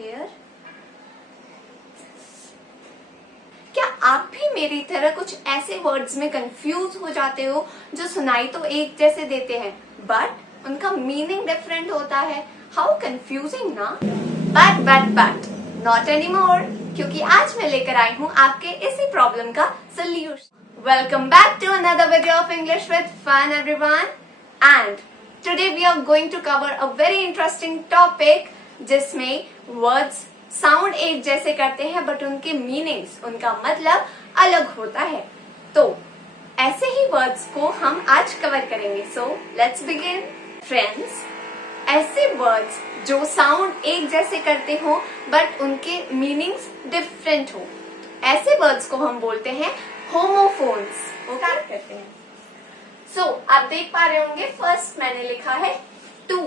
Hair. क्या आप भी मेरी तरह कुछ ऐसे वर्ड्स में कंफ्यूज हो जाते हो जो सुनाई तो एक जैसे देते हैं बट उनका मीनिंग डिफरेंट होता है? हाउ कंफ्यूजिंग ना। बट नॉट एनीमोर, क्योंकि आज मैं लेकर आई हूँ आपके इसी प्रॉब्लम का solution. Welcome back to another video of English with fun everyone, and today we are going to cover a very interesting topic जिसमें वर्ड्स साउंड एक जैसे करते हैं बट उनके मीनिंग्स, उनका मतलब अलग होता है। तो ऐसे ही वर्ड्स को हम आज कवर करेंगे। So let's begin. फ्रेंड्स, ऐसे वर्ड्स जो साउंड एक जैसे करते हो बट उनके मीनिंग्स डिफरेंट हो, ऐसे वर्ड्स को हम बोलते हैं होमोफोन्स। स्टार्ट करते हैं। सो आप देख पा रहे होंगे, फर्स्ट मैंने लिखा है टू,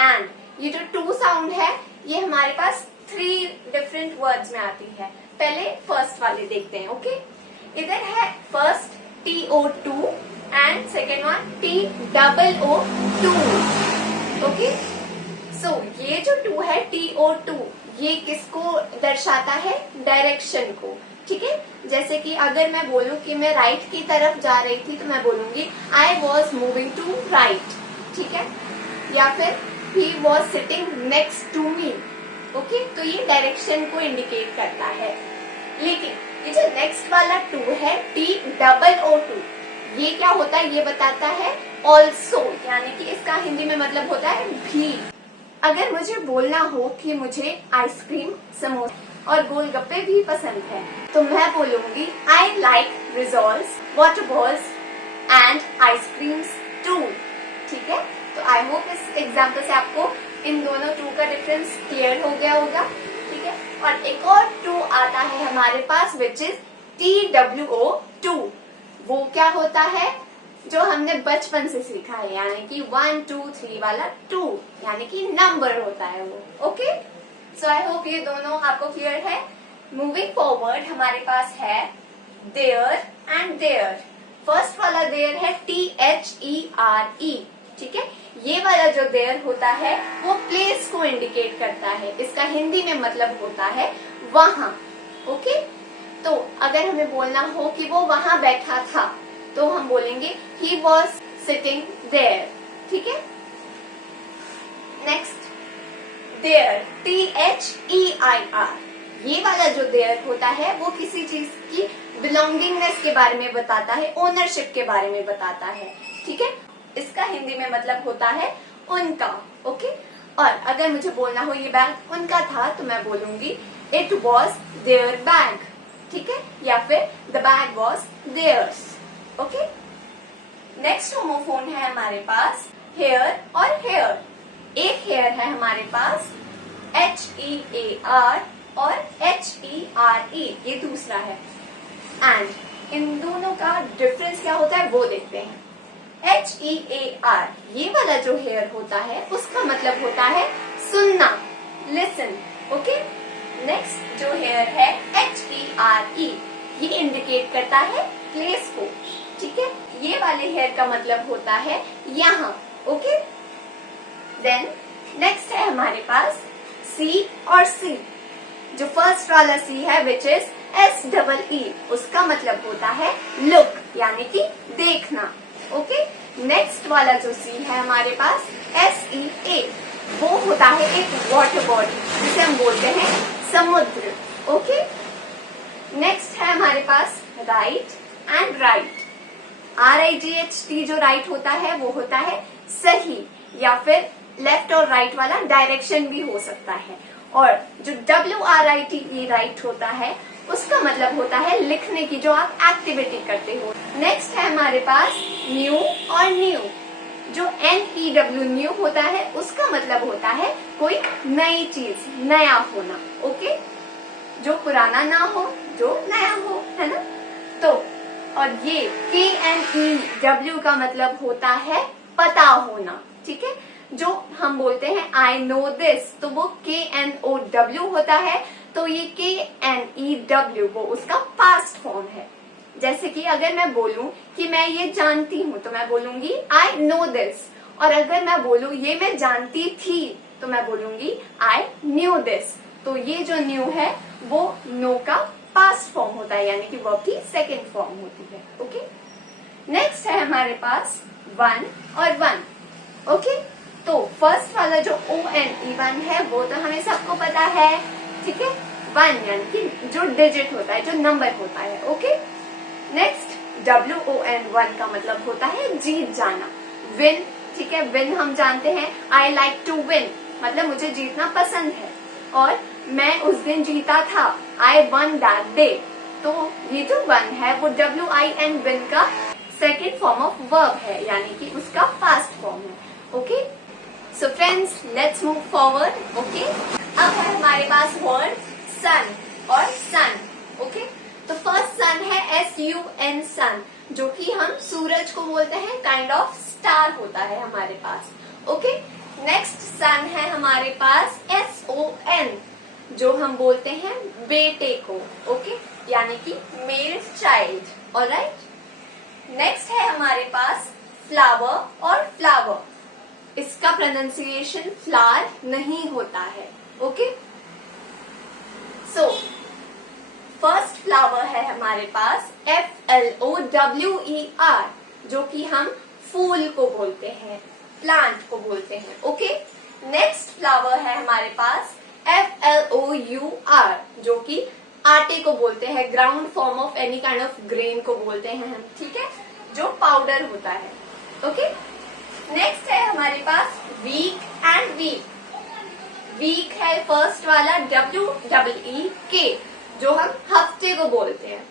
एंड ये जो टू साउंड है ये हमारे पास 3 डिफरेंट वर्ड्स में आती है। पहले फर्स्ट वाले देखते हैं। ओके, इधर है first TO2 and second one TOO2। Okay, so ये जो 2 है TO2, ये किसको दर्शाता है? डायरेक्शन को। ठीक है, जैसे कि अगर मैं बोलूं कि मैं राइट की तरफ जा रही थी तो मैं बोलूंगी I was moving to right. ठीक है, या फिर he was sitting next to me। Okay, तो ये डायरेक्शन को इंडिकेट करता है। लेकिन ये जो नेक्स्ट वाला 2 है TOO2, ये क्या होता है? ये बताता है also, यानी कि इसका हिंदी में मतलब होता है भी। अगर मुझे बोलना हो कि मुझे आइसक्रीम, समोसा और गोलगप्पे भी पसंद है तो मैं बोलूंगी I like rissoles, water balls and ice creams too. ठीक है, तो आई होप इस एग्जाम्पल से आपको इन दोनों 2 का डिफरेंस क्लियर हो गया होगा। ठीक है, और एक और 2 आता है हमारे पास विच इज TWO2। वो क्या होता है? जो हमने बचपन से सीखा है, यानी कि 1 2 3 वाला 2, यानी कि नंबर होता है वो। ओके, सो आई होप ये दोनों आपको क्लियर है। मूविंग फॉरवर्ड हमारे पास है देयर एंड देयर। फर्स्ट वाला देयर है THERE। ठीक है, ये वाला जो देयर होता है वो प्लेस को इंडिकेट करता है, इसका हिंदी में मतलब होता है वहां। ओके, तो अगर हमें बोलना हो कि वो वहां बैठा था तो हम बोलेंगे he was sitting there। ठीक है, नेक्स्ट देयर THEIR। ये वाला जो देयर होता है वो किसी चीज की बिलोंगिंगनेस के बारे में बताता है, ओनरशिप के बारे में बताता है। ठीक है, इसका हिंदी में मतलब होता है उनका। ओके, और अगर मुझे बोलना हो ये बैग उनका था तो मैं बोलूंगी इट वॉज देयर बैग। ठीक है, या फिर the bag was theirs. Okay, next homophone है हमारे पास हेयर और हेयर। एक हेयर है हमारे पास HEAR और HERE, ये दूसरा है। एंड इन दोनों का डिफरेंस क्या होता है वो देखते हैं। HEAR, ये वाला जो हेयर होता है उसका मतलब होता है सुनना, लिसन। ओके, नेक्स्ट जो हेयर है HERE, ये इंडिकेट करता है प्लेस को। ठीक है, ये वाले हेयर का मतलब होता है यहाँ। ओके, देन नेक्स्ट है हमारे पास C और C। जो फर्स्ट वाला C है विच इज SEE, उसका मतलब होता है लुक, यानी कि देखना। ओके, नेक्स्ट वाला जो C है हमारे पास SEA, वो होता है एक वाटर बॉडी जिसे हम बोलते हैं समुद्र। ओके, नेक्स्ट है हमारे पास राइट एंड राइट। RIGHT जो राइट होता है वो होता है सही, या फिर लेफ्ट और राइट वाला डायरेक्शन भी हो सकता है। और जो WRITE राइट होता है उसका मतलब होता है लिखने की जो आप एक्टिविटी करते हो। नेक्स्ट है हमारे पास न्यू और न्यू। जो NEW न्यू होता है उसका मतलब होता है कोई नई चीज, नया होना। ओके, जो पुराना ना हो, जो नया हो, है ना। तो और ये KNEW का मतलब होता है पता होना। ठीक है, जो हम बोलते हैं आई नो दिस, तो वो KNOW होता है, तो ये KNEW वो उसका पास्ट फॉर्म है। जैसे कि अगर मैं बोलूं कि मैं ये जानती हूँ तो मैं बोलूंगी आई नो दिस, और अगर मैं बोलूं ये मैं जानती थी तो मैं बोलूंगी आई न्यू दिस। तो ये जो न्यू है वो नो का पास्ट फॉर्म होता है, यानी कि वर्ब की सेकेंड फॉर्म होती है। ओके, नेक्स्ट है हमारे पास वन और वन। ओके, तो फर्स्ट वाला जो ONE है वो तो हमें सबको पता है, ठीक है। वन यानी कि जो डिजिट होता है, जो नंबर होता है। ओके, नेक्स्ट WON का मतलब होता है जीत जाना, विन, ठीक है। विन हम जानते हैं, आई लाइक टू विन, मतलब मुझे जीतना पसंद है, और मैं उस दिन जीता था, आई वन दैट डे। तो ये जो वन है वो WIN विन का सेकेंड फॉर्म ऑफ वर्ब है, यानी कि उसका पास्ट फॉर्म है। Okay, so friends let's move forward. Okay, अब है हमारे पास वर्ड सन और सन। ओके, तो फर्स्ट सन है SUN सन, जो कि हम सूरज को बोलते हैं, काइंड ऑफ स्टार होता है हमारे पास। ओके, नेक्स्ट सन है हमारे पास SON, जो हम बोलते हैं बेटे को। ओके, यानी कि मेल चाइल्ड। ऑलराइट, नेक्स्ट है हमारे पास फ्लावर और फ्लावर। इसका प्रोनाउंसिएशन फ्लावर नहीं होता है। ओके, सो फर्स्ट फ्लावर है हमारे पास FLOWER, जो कि हम फूल को बोलते हैं, प्लांट को बोलते हैं। ओके, नेक्स्ट फ्लावर है हमारे पास FLOUR, जो कि आटे को बोलते हैं, ground form of any kind of grain को बोलते हैं हम, ठीक है, जो पाउडर होता है। ओके, नेक्स्ट है हमारे पास वीक एंड वीक। वीक है फर्स्ट वाला WEEK, जो हम हफ्ते को बोलते हैं।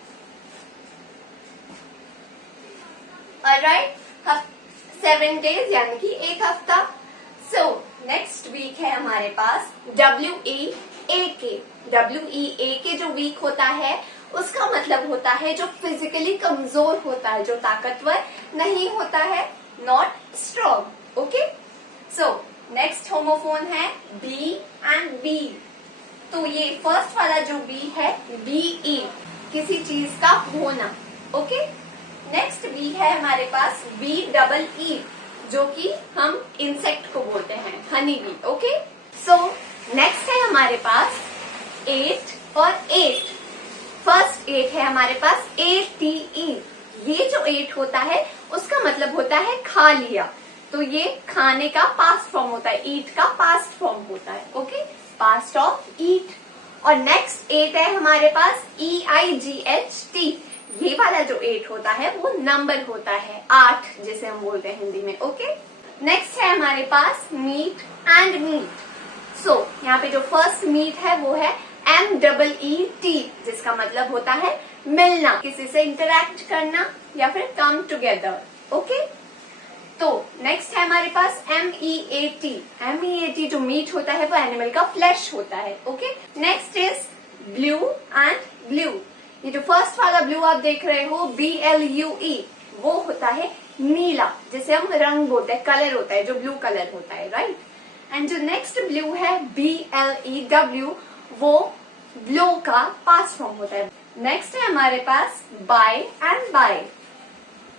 ऑलराइट, 7 डेज यानी कि एक हफ्ता। सो नेक्स्ट वीक है हमारे पास WEAK। WEAK जो वीक होता है उसका मतलब होता है जो फिजिकली कमजोर होता है, जो ताकतवर नहीं होता है, not strong. Okay, so next homophone है B एंड B। तो ये फर्स्ट वाला जो B है BE, किसी चीज का होना। ओके, नेक्स्ट B है हमारे पास BEE, जो कि हम इंसेक्ट को बोलते हैं, honey bee. Okay, so next है हमारे पास 8 और 8। फर्स्ट 8 है हमारे पास ATE। ये जो 8 होता है उसका मतलब होता है खा लिया, तो ये खाने का पास्ट फॉर्म होता है, ईट का पास्ट फॉर्म होता है। ओके, पास्ट ऑफ ईट। और नेक्स्ट 8 है हमारे पास EIGHT। ये वाला जो 8 होता है वो नंबर होता है, 8 जिसे हम बोलते हैं हिंदी में। ओके, नेक्स्ट है हमारे पास मीट एंड मीट। सो यहाँ पे जो फर्स्ट मीट है वो है MEET, जिसका मतलब होता है मिलना, किसी से इंटरेक्ट करना या फिर कम टुगेदर। ओके, तो नेक्स्ट है हमारे पास MEAT। MEAT जो मीट होता है वो एनिमल का फ्लैश होता है। Okay, next is blue and blue. ये जो फर्स्ट वाला ब्लू आप देख रहे हो BLUE, वो होता है नीला, जिसे हम रंग बोलते हैं, कलर होता है, जो ब्लू कलर होता है, राइट। एंड जो नेक्स्ट ब्लू है BLEW, वो ब्लो का पास्ट फॉर्म होता है। नेक्स्ट है हमारे पास बाय एंड बाय।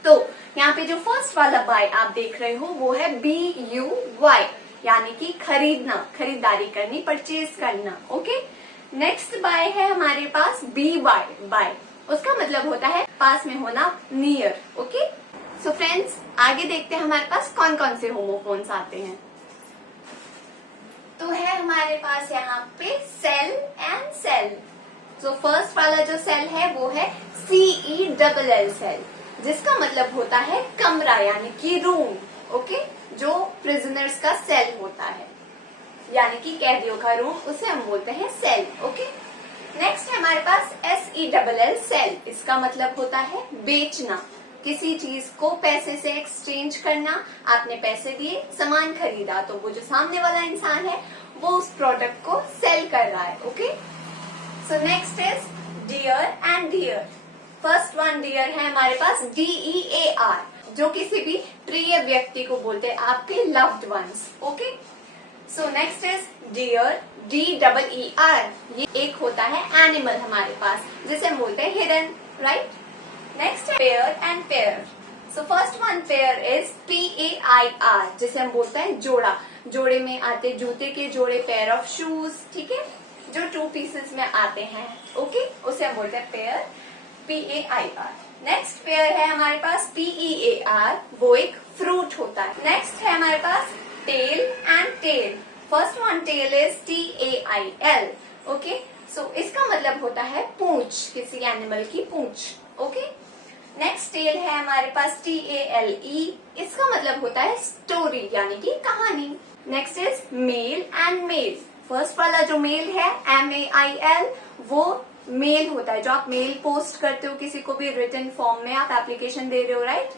तो यहाँ पे जो फर्स्ट वाला बाय आप देख रहे हो वो है BUY, यानी कि खरीदना, खरीदारी करनी, परचेज करना। ओके, नेक्स्ट बाय है हमारे पास BY, बाय, उसका मतलब होता है पास में होना, नियर। ओके, सो फ्रेंड्स आगे देखते हैं हमारे पास कौन कौन से होमोफोन्स आते हैं। तो है हमारे पास यहाँ पे सेल एंड सेल। तो फर्स्ट वाला जो सेल है वो है CELL सेल, जिसका मतलब होता है कमरा, यानी कि रूम। ओके, जो प्रिजनर्स का सेल होता है, यानी कि कैदियों का रूम, उसे हम बोलते हैं सेल। ओके, नेक्स्ट है हमारे पास SELL सेल। इसका मतलब होता है बेचना, किसी चीज को पैसे से एक्सचेंज करना। आपने पैसे दिए, सामान खरीदा, तो वो जो सामने वाला इंसान है वो उस प्रोडक्ट को सेल कर रहा है। Okay, so next is deer and dear. First one dear है हमारे पास DEAR, जो किसी भी प्रिय व्यक्ति को बोलते हैं, आपके loved ones. Okay, so next is deer DEER। ये एक होता है एनिमल हमारे पास, जिसे हम बोलते हैं हिरन, राइट। नेक्स्ट है pair and pair. So first one pair is PAIR, जिसे हम बोलते हैं जोड़ा। जोड़े में आते जूते के जोड़े, पेयर ऑफ शूज, ठीक है, जो 2 पीसेस में आते हैं, ओके, उसे हम बोलते हैं पेयर, PAIR। नेक्स्ट पेयर है हमारे पास PEAR, वो एक फ्रूट होता है। नेक्स्ट है हमारे पास tail and tail. First one tail is TAIL, okay, so इसका मतलब होता है पूंछ, किसी एनिमल की पूंछ, ओके। नेक्स्ट टेल है हमारे पास TALE, इसका मतलब होता है स्टोरी यानी कि कहानी। Next is mail and male. First वाला जो मेल है MAIL, वो मेल होता है, जो आप मेल पोस्ट करते हो किसी को भी रिटन फॉर्म में, आप एप्लीकेशन दे रहे हो, राइट।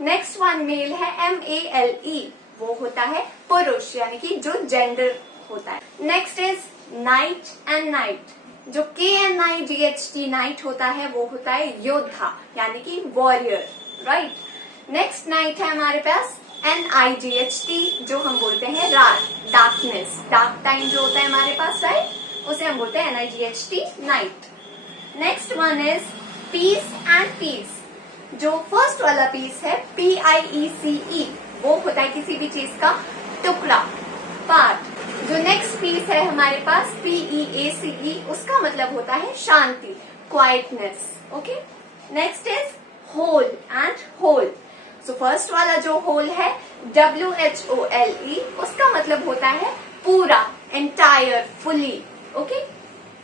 नेक्स्ट वन मेल है MALE, वो होता है पुरुष यानी कि जो जेंडर होता है। Next is night and night. जो KNIGHT नाइट होता है वो होता है योद्धा यानी कि वॉरियर, राइट। नेक्स्ट नाइट है हमारे पास NIGHT, जो हम बोलते हैं रात, डार्कनेस, डार्क टाइम जो होता है हमारे पास, राइट, उसे हम बोलते हैं NIGHT night. Next one is peace and piece. जो फर्स्ट वाला पीस है PIECE, वो होता है किसी भी चीज का टुकड़ा, पार्ट। जो नेक्स्ट पीस है हमारे पास PEACE, उसका मतलब होता है शांति, quietness, okay. Next is hole and hole. So first वाला जो होल है WHOLE, उसका मतलब होता है पूरा, entire, fully, okay.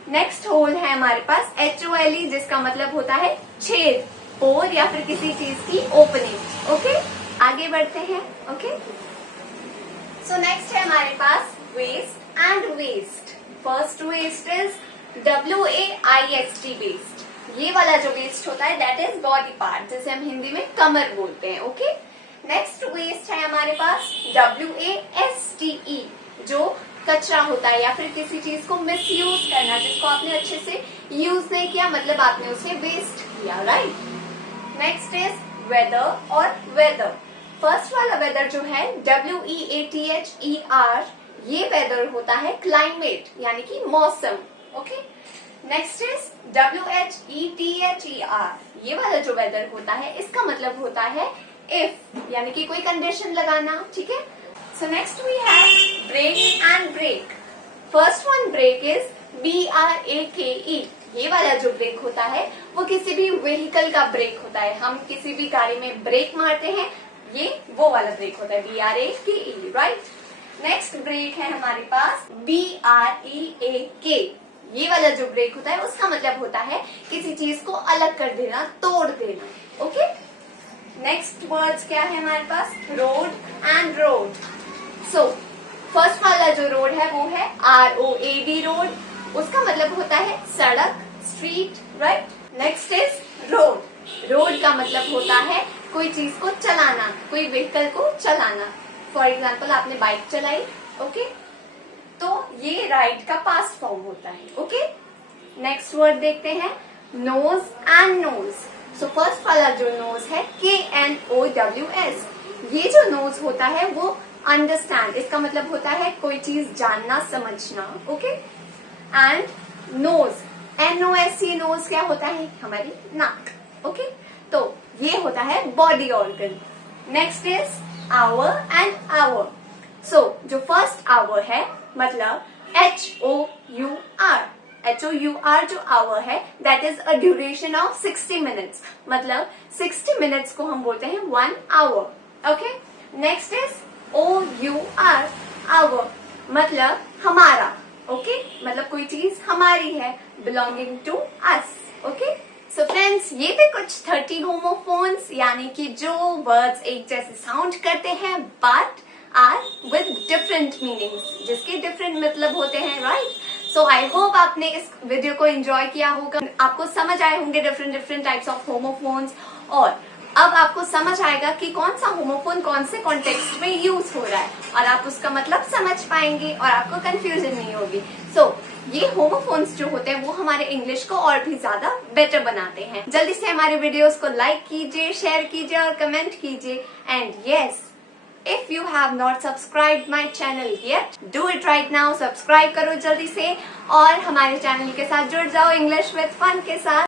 Next whole है हमारे पास HOLE, जिसका मतलब होता है छेद, पोर या फिर किसी चीज की ओपनिंग, ओके। आगे बढ़ते हैं, ओके। सो नेक्स्ट है हमारे पास waste and waist. First waist is WAIST waist. ये वाला जो वेस्ट होता है दैट इज बॉडी पार्ट, जिसे हम हिंदी में कमर बोलते हैं, ओके। नेक्स्ट वेस्ट है हमारे पास WASTE, जो कचरा होता है या फिर किसी चीज को मिसयूज करना, जिसको आपने अच्छे से यूज नहीं किया, मतलब आपने उसे वेस्ट किया, राइट। नेक्स्ट इज वेदर और वेदर। फर्स्ट वाला वेदर जो है WEATHER, ये वेदर होता है क्लाइमेट यानी कि मौसम, ओके। नेक्स्ट इज WHETHER, ये वाला जो वेदर होता है इसका मतलब होता है इफ यानी कि कोई कंडीशन लगाना, ठीक है। So next we have break and brake. First one brake is BRAKE। ये वाला जो ब्रेक होता है वो किसी भी व्हीकल का ब्रेक होता है, हम किसी भी गाड़ी में ब्रेक मारते हैं, ये वो वाला ब्रेक होता है BRAKE, राइट। नेक्स्ट ब्रेक है हमारे पास BREAK। ये वाला जो ब्रेक होता है उसका मतलब होता है किसी चीज को अलग कर देना, तोड़ देना, ओके। नेक्स्ट वर्ड्स क्या है हमारे पास, road and rode. So first वाला जो रोड है वो है ROAD, रोड, उसका मतलब होता है सड़क, street, right. Next is road. Road का मतलब होता है कोई चीज को चलाना, कोई व्हीकल को चलाना। फॉर एग्जाम्पल आपने बाइक चलाई, ओके, तो ये राइड का पास्ट फॉर्म होता है, ओके। नेक्स्ट वर्ड देखते हैं नोज एंड नोज। सो फर्स्ट वाला जो नोज है KNOWS। ये जो नोज होता है वो अंडरस्टैंड, इसका मतलब होता है कोई चीज जानना, समझना, okay. And nose NOSE, nose क्या होता है, हमारी नाक, ओके। तो ये होता है body organ. Next is hour and our. So जो फर्स्ट आवर है मतलब HOUR, जो आवर है that is a duration of 60 minutes, मतलब 60 मिनट्स को हम बोलते हैं 1 hour, okay. Next is OUR, our मतलब हमारा, ओके, मतलब कोई चीज हमारी है, belonging to us, okay. So friends, ये थे कुछ 30 होमोफोन्स, यानी कि जो वर्ड्स एक जैसे साउंड करते हैं but are with different meanings, जिसके डिफरेंट मतलब होते हैं, राइट। सो आई होप आपने इस वीडियो को एंजॉय किया होगा, आपको समझ आए होंगे डिफरेंट टाइप्स ऑफ होमोफोन्स, और अब आपको समझ आएगा कि कौन सा होमोफोन कौन से कॉन्टेक्स्ट में यूज हो रहा है, और आप उसका मतलब समझ पाएंगे और आपको कंफ्यूजन नहीं होगी। सो ये होमोफोन्स जो होते हैं वो हमारे इंग्लिश को और भी ज्यादा बेटर बनाते हैं। जल्दी से हमारे वीडियोस को लाइक कीजिए, शेयर कीजिए और कमेंट कीजिए। And yes, if you have not subscribed my channel yet, do it right now, subscribe करो जल्दी से और हमारे चैनल के साथ जुड़ जाओ इंग्लिश विद फन के साथ।